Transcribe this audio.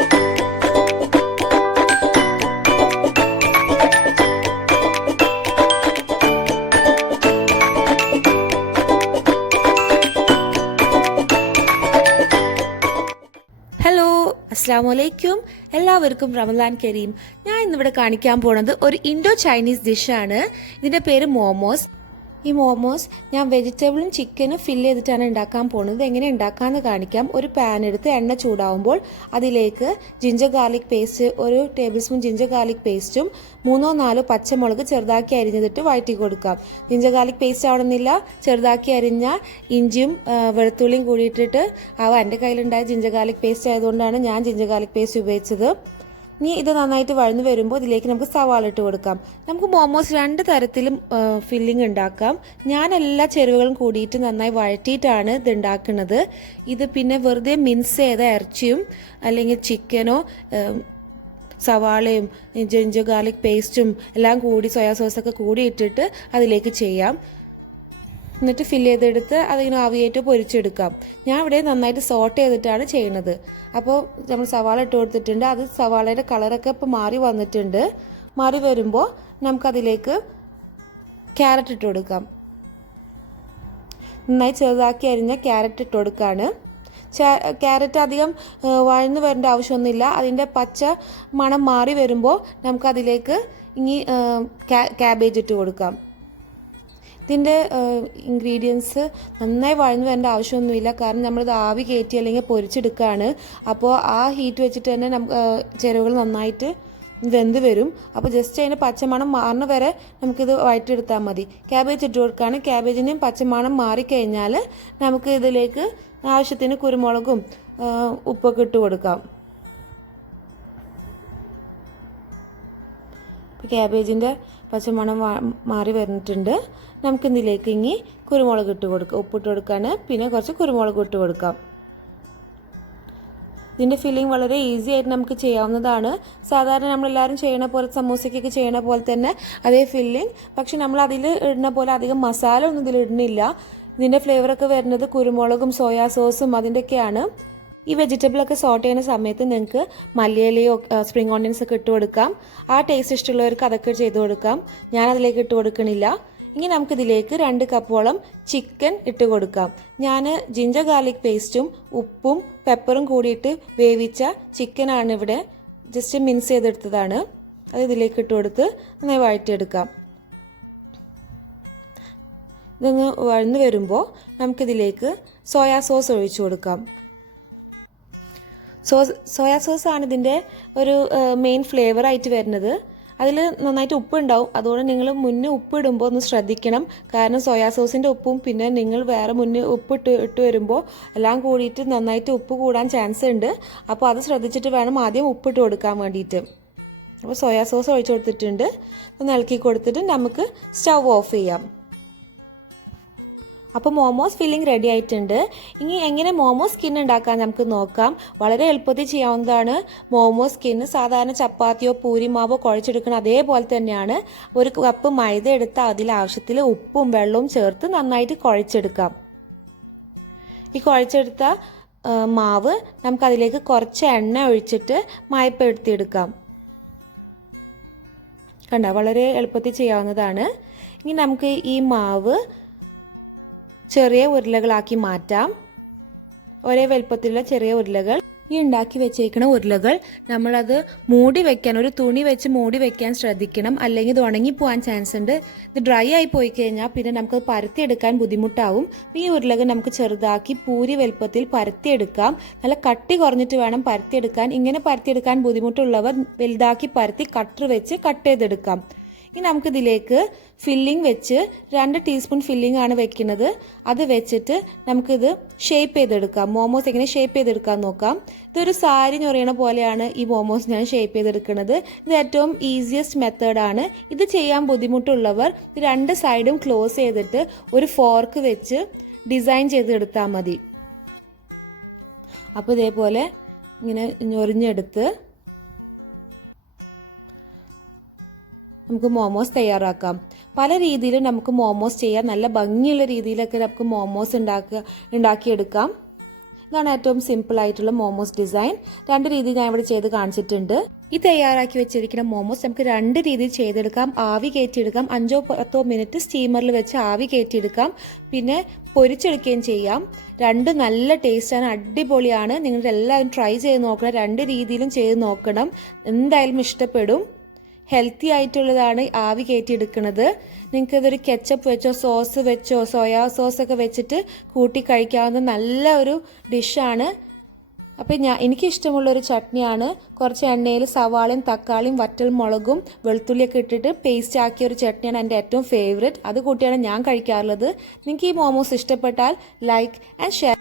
Hello, അസ്സലാമലൈക്കും. എല്ലാവർക്കും റമദാൻ കരീം. ഞാൻ ഇന്നിവിടെ കാണിക്കാൻ പോണത് ഒരു ഇൻഡോ ചൈനീസ് ഡിഷാണ്. ഇതിൻ്റെ പേര് മോമോസ്. ഈ മോമോസ് ഞാൻ വെജിറ്റബിളും ചിക്കനും ഫില്ല് ചെയ്തിട്ടാണ് ഉണ്ടാക്കാൻ പോകുന്നത്. എങ്ങനെ ഉണ്ടാക്കാമെന്ന് കാണിക്കാം. ഒരു പാൻ എടുത്ത് എണ്ണ ചൂടാവുമ്പോൾ അതിലേക്ക് ജിഞ്ചർ ഗാർലിക് പേസ്റ്റ്, ഒരു ടേബിൾ സ്പൂൺ ജിഞ്ചർ ഗാർലിക് പേസ്റ്റും 3-4 പച്ചമുളക് ചെറുതാക്കി അരിഞ്ഞിട്ട് വഴറ്റി കൊടുക്കാം. ജിഞ്ചർ ഗാർലിക് പേസ്റ്റ് ആവണമെന്നില്ല, ചെറുതാക്കി അരിഞ്ഞ ഇഞ്ചിയും വെളുത്തുള്ളിയും കൂടിയിട്ടിട്ട് എൻ്റെ കയ്യിലുണ്ടായ ജിഞ്ചർ ഗാർലിക് പേസ്റ്റ് ആയതുകൊണ്ടാണ് ഞാൻ ജിഞ്ചർ ഗാർലിക് പേസ്റ്റ് ഉപയോഗിച്ചത്. ഇനി ഇത് നന്നായിട്ട് വഴന്നു വരുമ്പോൾ ഇതിലേക്ക് നമുക്ക് സവാള ഇട്ട് കൊടുക്കാം. നമുക്ക് മോമോസ് 2 തരത്തിലും ഫില്ലിംഗ് ഉണ്ടാക്കാം. ഞാൻ എല്ലാ ചേരുവകളും കൂടിയിട്ട് നന്നായി വഴറ്റിയിട്ടാണ് ഇത് ഉണ്ടാക്കുന്നത്. ഇത് പിന്നെ വെറുതെ മിൻസ് ചെയ്ത ഇറച്ചിയും അല്ലെങ്കിൽ ചിക്കനോ സവാളയും ജിഞ്ചർ ഗാർലിക് പേസ്റ്റും എല്ലാം കൂടി സോയാ സോസൊക്കെ കൂടി ഇട്ടിട്ട് അതിലേക്ക് ചെയ്യാം. എന്നിട്ട് ഫില്ല് ചെയ്തെടുത്ത് അതിങ്ങനെ ആവിയായിട്ട് പൊരിച്ചെടുക്കാം. ഞാൻ ഇവിടെ നന്നായിട്ട് സോട്ട് ചെയ്തിട്ടാണ് ചെയ്യുന്നത്. അപ്പോൾ നമ്മൾ സവാള ഇട്ട് കൊടുത്തിട്ടുണ്ട്. അത് സവാളയുടെ കളറൊക്കെ ഇപ്പോൾ മാറി വന്നിട്ടുണ്ട്. മാറി വരുമ്പോൾ നമുക്കതിലേക്ക് ക്യാരറ്റ് ഇട്ട് കൊടുക്കാം. നന്നായി ചെറുതാക്കി അരിഞ്ഞ ക്യാരറ്റ് ഇട്ട് കൊടുക്കുകയാണ്. ക്യാരറ്റ് അധികം വഴന്ന് വരേണ്ട ആവശ്യമൊന്നുമില്ല. അതിൻ്റെ പച്ച മണം മാറി വരുമ്പോൾ നമുക്കതിലേക്ക് ഇനി ക്യാബേജ് ഇട്ട് കൊടുക്കാം. ഇതിൻ്റെ ഇൻഗ്രീഡിയൻസ് നന്നായി വഴന്നു വരേണ്ട ആവശ്യമൊന്നുമില്ല. കാരണം നമ്മളിത് ആവി കയറ്റി അല്ലെങ്കിൽ പൊരിച്ചെടുക്കുകയാണ്. അപ്പോൾ ആ ഹീറ്റ് വെച്ചിട്ട് തന്നെ ചേരുവകൾ നന്നായിട്ട് വെന്ത് വരും. അപ്പോൾ ജസ്റ്റ് അതിൻ്റെ പച്ചമണം മാറുന്ന വരെ നമുക്കിത് വഴറ്റിയെടുത്താൽ മതി. ക്യാബേജ് ഇട്ട് കൊടുക്കുകയാണ്. ക്യാബേജിൻ്റെയും പച്ചമണം മാറിക്കഴിഞ്ഞാൽ നമുക്ക് ഇതിലേക്ക് ആവശ്യത്തിന് കുരുമുളകും ഉപ്പൊക്കെ ഇട്ട് കൊടുക്കാം. ക്യാബേജിൻ്റെ പച്ചമണം മാറി വന്നിട്ടുണ്ട്. നമുക്കിതിലേക്ക് ഇനി കുരുമുളക് ഇട്ട് കൊടുക്കാം. ഉപ്പിട്ട് കൊടുക്കാണ്. പിന്നെ കുറച്ച് കുരുമുളക് ഇട്ട് കൊടുക്കാം. ഇതിൻ്റെ ഫില്ലിംഗ് വളരെ ഈസി ആയിട്ട് നമുക്ക് ചെയ്യാവുന്നതാണ്. സാധാരണ നമ്മളെല്ലാവരും ചെയ്യണ പോലെ സമൂസയ്ക്കൊക്കെ ചെയ്യണ പോലെ തന്നെ അതേ ഫില്ലിംഗ്. പക്ഷെ നമ്മൾ അതിൽ ഇടുന്ന പോലെ അധികം മസാല ഒന്നും ഇതിൽ ഇടുന്നില്ല. ഇതിൻ്റെ ഫ്ലേവറൊക്കെ വരുന്നത് കുരുമുളകും സോയാ സോസും അതിൻ്റെയൊക്കെയാണ്. ഈ വെജിറ്റബിളൊക്കെ സോട്ട് ചെയ്യുന്ന സമയത്ത് നിങ്ങൾക്ക് മല്ലിയിലയോ സ്പ്രിംഗ് ഓണിയൻസ് ഒക്കെ ഇട്ട് കൊടുക്കാം. ആ ടേസ്റ്റ് ഇഷ്ടമുള്ളവർക്ക് അതൊക്കെ ചെയ്ത് കൊടുക്കാം. ഞാൻ അതിലേക്ക് ഇട്ട് കൊടുക്കണില്ല. ഇനി നമുക്കിതിലേക്ക് 2 കപ്പോളം ചിക്കൻ ഇട്ട് കൊടുക്കാം. ഞാൻ ജിഞ്ചർ ഗാർലിക് പേസ്റ്റും ഉപ്പും പെപ്പറും കൂടിയിട്ട് വേവിച്ച ചിക്കനാണ് ഇവിടെ. ജസ്റ്റ് മിൻസ് ചെയ്തെടുത്തതാണ്. അത് ഇതിലേക്ക് ഇട്ട് കൊടുത്ത് നന്നായി വഴറ്റിയെടുക്കാം. ഇതൊന്ന് വഴന്ന് വരുമ്പോൾ നമുക്കിതിലേക്ക് സോയാ സോസ് ഒഴിച്ചു കൊടുക്കാം. സോയാ സോസാണ് ഇതിൻ്റെ ഒരു മെയിൻ ഫ്ലേവറായിട്ട് വരുന്നത്. അതിൽ നന്നായിട്ട് ഉപ്പുണ്ടാവും. അതുകൊണ്ട് നിങ്ങൾ മുന്നേ ഉപ്പിടുമ്പോൾ ഒന്ന് ശ്രദ്ധിക്കണം. കാരണം സോയാ സോസിൻ്റെ ഉപ്പും പിന്നെ നിങ്ങൾ വേറെ മുന്നേ ഇട്ട് വരുമ്പോൾ എല്ലാം കൂടിയിട്ട് നന്നായിട്ട് ഉപ്പ് കൂടാൻ ചാൻസ് ഉണ്ട്. അപ്പോൾ അത് ശ്രദ്ധിച്ചിട്ട് വേണം ആദ്യം ഉപ്പിട്ട് കൊടുക്കാൻ വേണ്ടിയിട്ട്. അപ്പോൾ സോയാ സോസ് ഒഴിച്ചു കൊടുത്തിട്ടുണ്ട്. ഒന്ന് ഇളക്കി കൊടുത്തിട്ട് നമുക്ക് സ്റ്റൗ ഓഫ് ചെയ്യാം. അപ്പോൾ മോമോസ് ഫില്ലിംഗ് റെഡി ആയിട്ടുണ്ട്. ഇനി എങ്ങനെ മോമോസ് സ്കിൻ ഉണ്ടാക്കാൻ നമുക്ക് നോക്കാം. വളരെ എളുപ്പത്തിൽ ചെയ്യാവുന്നതാണ്. മോമോസ് സ്കിൻ സാധാരണ ചപ്പാത്തിയോ പൂരിമാവോ കുഴച്ചെടുക്കണം അതേപോലെ തന്നെയാണ്. 1 കപ്പ് മൈദ എടുത്ത് അതിൽ ആവശ്യത്തിൽ ഉപ്പും വെള്ളവും ചേർത്ത് നന്നായിട്ട് കുഴച്ചെടുക്കാം. ഈ കുഴച്ചെടുത്ത മാവ് നമുക്കതിലേക്ക് കുറച്ച് എണ്ണ ഒഴിച്ചിട്ട് മയപ്പെടുത്തിയെടുക്കാം. കണ്ടോ, വളരെ എളുപ്പത്തിൽ ചെയ്യാവുന്നതാണ്. ഇനി നമുക്ക് ഈ മാവ് ചെറിയ ഉരുളകളാക്കി മാറ്റാം. ഒരേ വലുപ്പത്തിലുള്ള ചെറിയ ഉരുളകൾ. ഈ ഉണ്ടാക്കി വെച്ചേക്കുന്ന ഉരുളകൾ നമ്മളത് മൂടി വെക്കാൻ, ഒരു തുണി വെച്ച് മൂടി വെക്കാൻ ശ്രദ്ധിക്കണം. അല്ലെങ്കിൽ ഇത് ഉണങ്ങിപ്പോകാൻ ചാൻസ് ഉണ്ട്. ഇത് ഡ്രൈ ആയി പോയി കഴിഞ്ഞാൽ പിന്നെ നമുക്ക് പരത്തിയെടുക്കാൻ ബുദ്ധിമുട്ടാവും. ഈ ഉരുളകൾ നമുക്ക് ചെറുതാക്കി പൂരി വലുപ്പത്തിൽ പരത്തിയെടുക്കാം. നല്ല കട്ടി കുറഞ്ഞിട്ട് വേണം പരത്തിയെടുക്കാൻ. ഇങ്ങനെ പരത്തിയെടുക്കാൻ ബുദ്ധിമുട്ടുള്ളവർ വലുതാക്കി പരത്തി കട്ടർ വെച്ച് കട്ട് ചെയ്തെടുക്കാം. ഇനി നമുക്കിതിലേക്ക് ഫില്ലിംഗ് വെച്ച് 2 ടീസ്പൂൺ ഫില്ലിംഗ് ആണ് വെക്കുന്നത്. അത് വെച്ചിട്ട് നമുക്കിത് ഷേപ്പ് ചെയ്തെടുക്കാം. മോമോസ് എങ്ങനെ ഷേപ്പ് ചെയ്തെടുക്കാൻ നോക്കാം. ഇതൊരു സാരി ഞൊറിയണ പോലെയാണ് ഈ മോമോസ് ഞാൻ ഷേപ്പ് ചെയ്തെടുക്കുന്നത്. ഇത് ഏറ്റവും ഈസിയസ്റ്റ് മെത്തേഡാണ്. ഇത് ചെയ്യാൻ ബുദ്ധിമുട്ടുള്ളവർ 2 സൈഡും ക്ലോസ് ചെയ്തിട്ട് ഒരു ഫോർക്ക് വെച്ച് ഡിസൈൻ ചെയ്തെടുത്താൽ മതി. അപ്പോൾ ഇതേപോലെ ഇങ്ങനെ ഞൊറിഞ്ഞെടുത്ത് നമുക്ക് മോമോസ് തയ്യാറാക്കാം. പല രീതിയിലും നമുക്ക് മോമോസ് ചെയ്യാം. നല്ല ഭംഗിയുള്ള രീതിയിലൊക്കെ നമുക്ക് മോമോസ് ഉണ്ടാക്കിയെടുക്കാം. ഇതാണ് ഏറ്റവും സിമ്പിൾ ആയിട്ടുള്ള മോമോസ് ഡിസൈൻ. 2 രീതി ഞാൻ ഇവിടെ ചെയ്ത് കാണിച്ചിട്ടുണ്ട്. ഈ തയ്യാറാക്കി വെച്ചിരിക്കുന്ന മോമോസ് നമുക്ക് 2 രീതിയിൽ ചെയ്തെടുക്കാം. ആവി കയറ്റിയെടുക്കാം, 5-10 മിനിറ്റ് സ്റ്റീമറിൽ വെച്ച് ആവി കയറ്റിയെടുക്കാം, പിന്നെ പൊരിച്ചെടുക്കുകയും ചെയ്യാം. 2 നല്ല ടേസ്റ്റാണ്, അടിപൊളിയാണ്. നിങ്ങൾ എല്ലാവരും ട്രൈ ചെയ്ത് നോക്കണം, 2 രീതിയിലും ചെയ്ത് നോക്കണം, എന്തായാലും ഇഷ്ടപ്പെടും. ഹെൽത്തി ആയിട്ടുള്ളതാണ് ആവി കയറ്റിയെടുക്കുന്നത്. നിങ്ങൾക്ക് ഇതൊരു കെച്ചപ്പ് വെച്ചോ സോസ് വെച്ചോ സോയാ സോസൊക്കെ വെച്ചിട്ട് കൂട്ടി കഴിക്കാവുന്ന നല്ല ഒരു ഡിഷാണ്. അപ്പോൾ എനിക്കിഷ്ടമുള്ളൊരു ചട്നിയാണ്. കുറച്ച് എണ്ണയിൽ സവാളയും തക്കാളിയും വറ്റൽ മുളകും വെളുത്തുള്ളിയൊക്കെ ഇട്ടിട്ട് പേസ്റ്റ് ആക്കിയ ഒരു ചട്നിയാണ് എൻ്റെ ഏറ്റവും ഫേവറേറ്റ്. അത് കൂട്ടിയാണ് ഞാൻ കഴിക്കാറുള്ളത്. നിങ്ങൾക്ക് ഈ മോമോസ് ഇഷ്ടപ്പെട്ടാൽ ലൈക്ക് ആൻഡ് ഷെയർ.